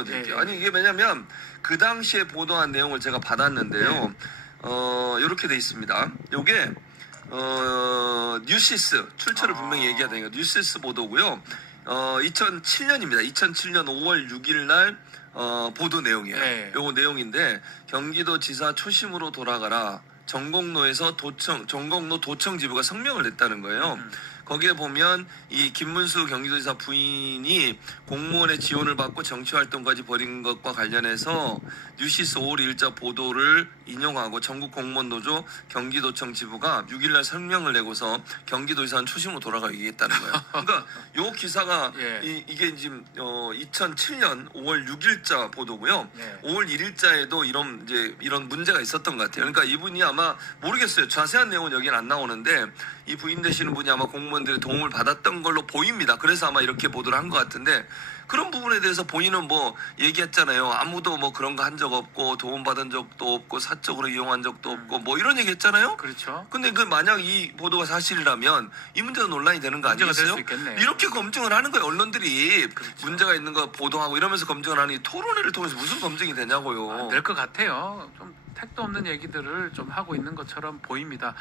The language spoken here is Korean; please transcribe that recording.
읽어드릴게요. 예, 예. 아니 이게 왜냐면 그 당시에 보도한 내용을 제가 받았는데요. 네. 어 이렇게 돼 있습니다. 요게 어 뉴시스 출처를 아. 분명히 얘기해야 되니까 뉴시스 보도고요. 어 2007년입니다. 2007년 5월 6일 날 어, 보도 내용이에요. 네. 요거 내용인데 경기도지사 초심으로 돌아가라. 전곡로에서 도청 전곡로 도청 지부가 성명을 냈다는 거예요. 음. 거기에 보면 이 김문수 경기도지사 부인이 공무원의 지원을 받고 정치 활동까지 벌인 것과 관련해서 뉴시스 5월 1자 보도를 인용하고 전국 공무원 노조 경기도청 지부가 6일날 성명을 내고서 경기도지사는 초심으로 돌아가 얘기했다는 거예요. 그러니까 요 기사가 예. 이, 이게 지금 어, 2007년 5월 6일자 보도고요. 네. 5월 1일자에도 이런 이제 이런 문제가 있었던 것 같아요. 그러니까 이분이 아마 모르겠어요. 자세한 내용은 여기는 안 나오는데 이 부인 되시는 분이 아마 공무원 들의 도움을 받았던 걸로 보입니다. 그래서 아마 이렇게 보도를 한 것 같은데 그런 부분에 대해서 본인은 뭐 얘기했잖아요. 아무도 뭐 그런 거 한 적 없고 도움 받은 적도 없고 사적으로 이용한 적도 없고 뭐 이런 얘기 했잖아요. 그렇죠. 근데 그 만약 이 보도가 사실이라면 이 문제가 논란이 되는 거 문제가 될 아니겠어요? 수 있겠네. 이렇게 검증을 하는 거예요. 언론들이 그렇죠. 문제가 있는 거 보도하고 이러면서 검증을 이 토론회를 통해서 무슨 검증이 되냐고요. 될 것 같아요. 좀 택도 없는 얘기들을 좀 하고 있는 것처럼 보입니다.